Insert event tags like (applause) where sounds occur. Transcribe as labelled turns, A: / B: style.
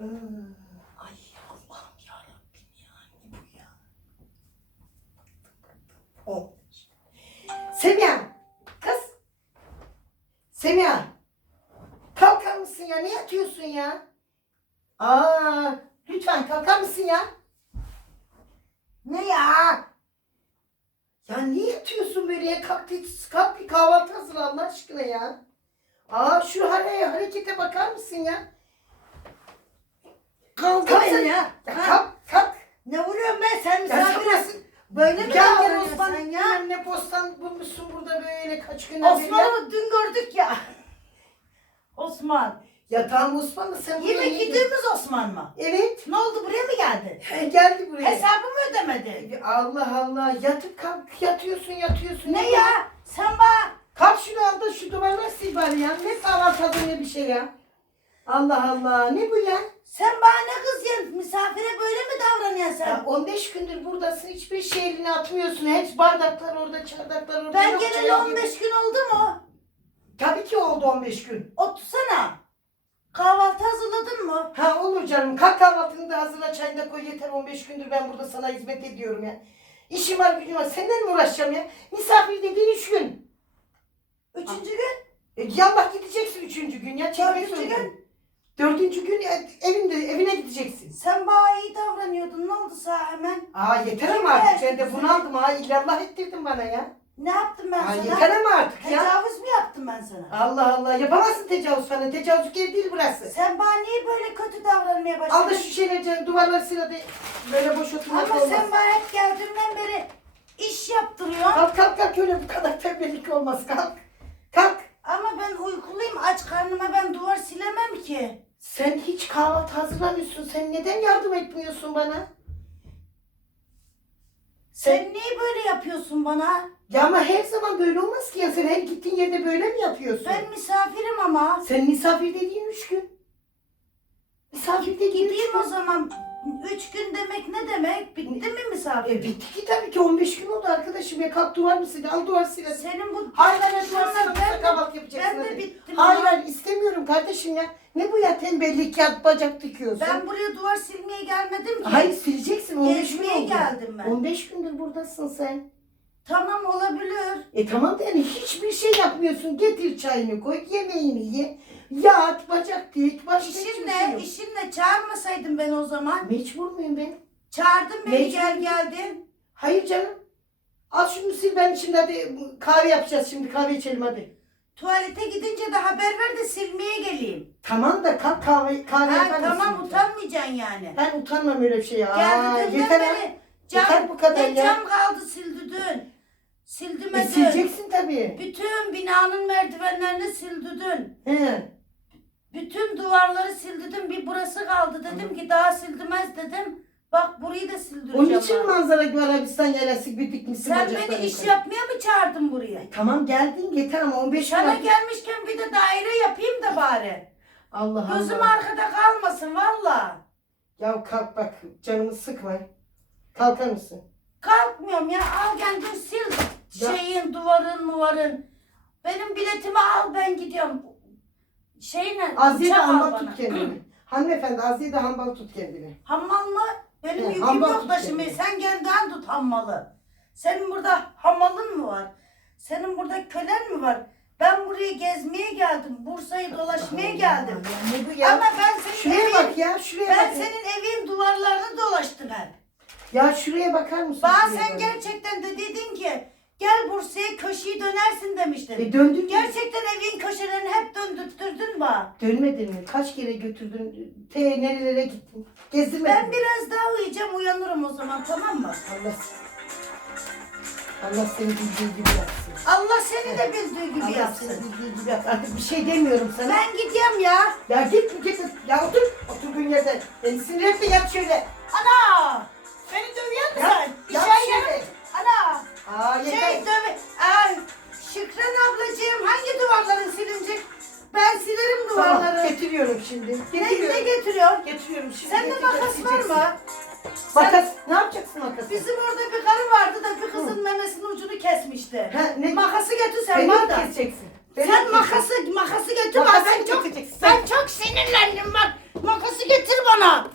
A: Ay Allah'ım ya Rabbim ya. Ne bu ya? O. Semiha. Kız. Semiha. Kalkar mısın ya? Ne yatıyorsun ya? Aa, lütfen kalkar mısın ya? Ne ya? Ya niye yatıyorsun böyle ya? Kalk, kalk bir kahvaltı hazırla Allah aşkına ya. Aa şu hare, harekete bakar mısın ya?
B: Kalkmayın
A: sen-
B: ya.
A: Ya
B: Ha,
A: kalk kalk.
B: Ne vuruyorum ben sen
A: Ya sen
B: misafir
A: burası-
B: Böyle mi davranıyorsun
A: Osman
B: sen ya?
A: ya. Ne postan bulmuşsun burada böyle kaç ya.
B: Osman'ı dün gördük ya. Osman.
A: Ya tamam Osman da sen buraya
B: Yemek
A: niye
B: yediğimiz Osman mı?
A: Evet.
B: Ne oldu buraya mı geldi?
A: Geldi buraya.
B: Hesabımı ödemedi.
A: Allah Allah yatıp kalk yatıyorsun yatıyorsun.
B: Ne ya? Sen bana
A: Kalk şunu al da şu duvarlar sil bari ya. Ne hazır ne bir şey ya. Allah Allah ne bu ya?
B: Sen bana ne kızıyorsun? Misafire böyle mi davranıyorsun sen?
A: Ya 15 gündür buradasın hiçbir şey eline atmıyorsun. Hep bardaklar orada çardaklar orada.
B: ben
A: yok
B: geleli
A: çay
B: 15 gün oldu mu?
A: Tabii ki oldu 15 gün.
B: Otursana. Kahvaltı hazırladın mı?
A: Ha olur canım. Kalk kahvaltını da hazırla çayını da koy yeter 15 gündür ben burada sana hizmet ediyorum ya. İşim var gücüm var. Senden mi uğraşacağım ya? Misafir dediğin üç gün.
B: Üçüncü gün?
A: E, yallah gideceksin üçüncü gün ya. Çekmek
B: Dördüncü gün?
A: Dördüncü gün ya, evinde, evine gideceksin.
B: Sen bana iyi davranıyordun. Ne oldu sana hemen?
A: Aa yeter ama artık. Ben de bunaldım ha. İllallah ettirdin bana ya.
B: Ne yaptım ben
A: Aa,
B: sana?
A: yeter ama artık ya.
B: Tecavüz mü yaptım ben sana?
A: Allah Allah. Yapamazsın tecavüz falan. Tecavüz ev değil burası.
B: Sen bana niye böyle kötü davranmaya başladın?
A: Al da şu şeyleri duvarları sil hadi. Böyle boş oturmak
B: Ama
A: olmaz.
B: sen bana hep geldiğinden beri iş yaptırıyorsun.
A: Kalk kalk kalk öyle bu kadar tembellik olmaz. Kalk. Kalk.
B: Ama ben uykuluyum. Aç karnıma ben duvar silemem ki.
A: Sen hiç kahvaltı hazırlamıyorsun. Sen neden yardım etmiyorsun bana?
B: Sen niye böyle yapıyorsun bana?
A: Ya ama her zaman böyle olmaz ki ya. Sen her gittiğin yerde böyle mi yapıyorsun?
B: Ben misafirim ama.
A: Sen misafir dediğin üç gün. Misafir dediğin üç
B: Gideyim
A: gün.
B: o zaman. Üç gün demek ne demek? Bitti mi misafir?
A: E bitti ki tabii ki 15 gün oldu arkadaşım ya. Kalk duvar mı sil? Al duvar sil. hadi.
B: Senin bu
A: Hayır
B: davranışlarına
A: duvar
B: ben de,
A: kahvaltı yapacaksın.
B: ben de
A: hadi.
B: bittim.
A: Hayır hayır istemiyorum kardeşim ya. Ne bu ya tembellik ya bacak dikiyorsun.
B: Ben buraya duvar silmeye gelmedim ki.
A: Hayır sileceksin 15 gün
B: Gezmeye
A: oldu.
B: geldim ben.
A: 15 gündür buradasın sen.
B: Tamam olabilir.
A: E tamam da yani hiçbir şey yapmıyorsun. Getir çayını koy, yemeğini ye. Yat, bacak dik, başka hiçbir
B: ne?
A: şey yok.
B: İşin ne? Çağırmasaydın ben o zaman.
A: Mecbur muyum ben?
B: Çağırdın beni
A: Mecbur.
B: gel geldin.
A: Hayır canım. Al şunu sil ben şimdi hadi kahve yapacağız şimdi kahve içelim hadi.
B: Tuvalete gidince de haber ver de silmeye.
A: Tamam da kalk kahve, kahve
B: Ha,
A: yapar
B: tamam utanmayacaksın yani.
A: Ben utanmam öyle bir şey ya. Aa,
B: Geldi dünden
A: yeter ha.
B: beri cam,
A: Yeter bu kadar
B: ne
A: ya.
B: cam kaldı sildi dün. Sildi
A: E,
B: dün.
A: sileceksin tabii.
B: Bütün binanın merdivenlerini sildi dün.
A: He.
B: Bütün duvarları sildi dün. Bir burası kaldı. Dedim ki daha sildimez dedim. Bak burayı da sildireceğim.
A: Onun için
B: bak.
A: manzara gibi Arabistan yerleşik bir dikmişsin
B: Sen
A: bacaklarını
B: beni iş
A: koy.
B: yapmaya mı çağırdın buraya?
A: Tamam geldin yeter ama 15
B: Sana gelmişken bir de daire yapayım da bari.
A: Allah
B: Gözüm
A: Allah.
B: arkada kalmasın valla.
A: Ya kalk bak canımı sıkma. Kalkar mısın?
B: Kalkmıyorum ya al kendin sil
A: Ya-
B: şeyin duvarın muvarın. Benim biletimi al ben gidiyorum. Şeyle
A: Aziye de
B: uçak al
A: hambal
B: bana.
A: tut kendini. (clears throat) Hanımefendi Aziye de hambal tut kendini.
B: Hammal mı? Benim
A: He,
B: yüküm
A: hammal
B: yok
A: tut
B: da şimdi
A: kendini.
B: sen kendin tut hammalı. Senin burada hamalın mı var? Senin burada kölen mi var? Ben buraya. Bursa'yı dolaşmaya geldim.
A: Ya ne bu ya?
B: Ama ben senin
A: şuraya
B: evin,
A: bak ya şuraya
B: ben
A: bak.
B: senin evin duvarlarını dolaştım hep.
A: Ya şuraya bakar mısın? Şuraya
B: sen
A: bak.
B: gerçekten de dedin ki gel Bursa'ya köşeyi dönersin demiştin.
A: E döndün gel.
B: Gerçekten evin köşelerini hep döndürttürdün bana.
A: Dönmedin mi? Kaç kere götürdün? Te nerelere gittin? Gezdirmedin
B: Ben
A: mi?
B: biraz daha uyuyacağım uyanırım o zaman tamam mı?
A: Allah Allah seni bildiği gibi yapsın.
B: Allah seni de bildiği gibi
A: Allah seni
B: yapsın.
A: bildiği gibi yapsın. Artık bir şey demiyorum sana.
B: Ben gidiyorum ya.
A: Ya git git. Ya otur. Oturduğun yerde. Beni sinir etme yat şöyle.
B: Ana! Beni dövüyor musun
A: Yat,
B: sen? Bir
A: yat
B: şey yap. Ana!
A: Aa yeter.
B: Şey döve... Ay, Şükran ablacığım hangi duvarların silinecek? Ben silerim
A: Tamam
B: duvarları.
A: getiriyorum şimdi.
B: Ne, ne
A: Getiriyorum.
B: getiriyor?
A: Getiriyorum şimdi.
B: Sende makas var mı?
A: Makas ne yapacaksın makası?
B: Bizim orada bir karı vardı da bir kızın memesinin ucunu kesmişti.
A: Ha, ne-
B: Makası getir sen
A: Beni
B: var da.
A: keseceksin? Beni
B: Sen makası makası getir.
A: Makası
B: Ben çok
A: ben çok sinirlendim bak. Makası getir bana.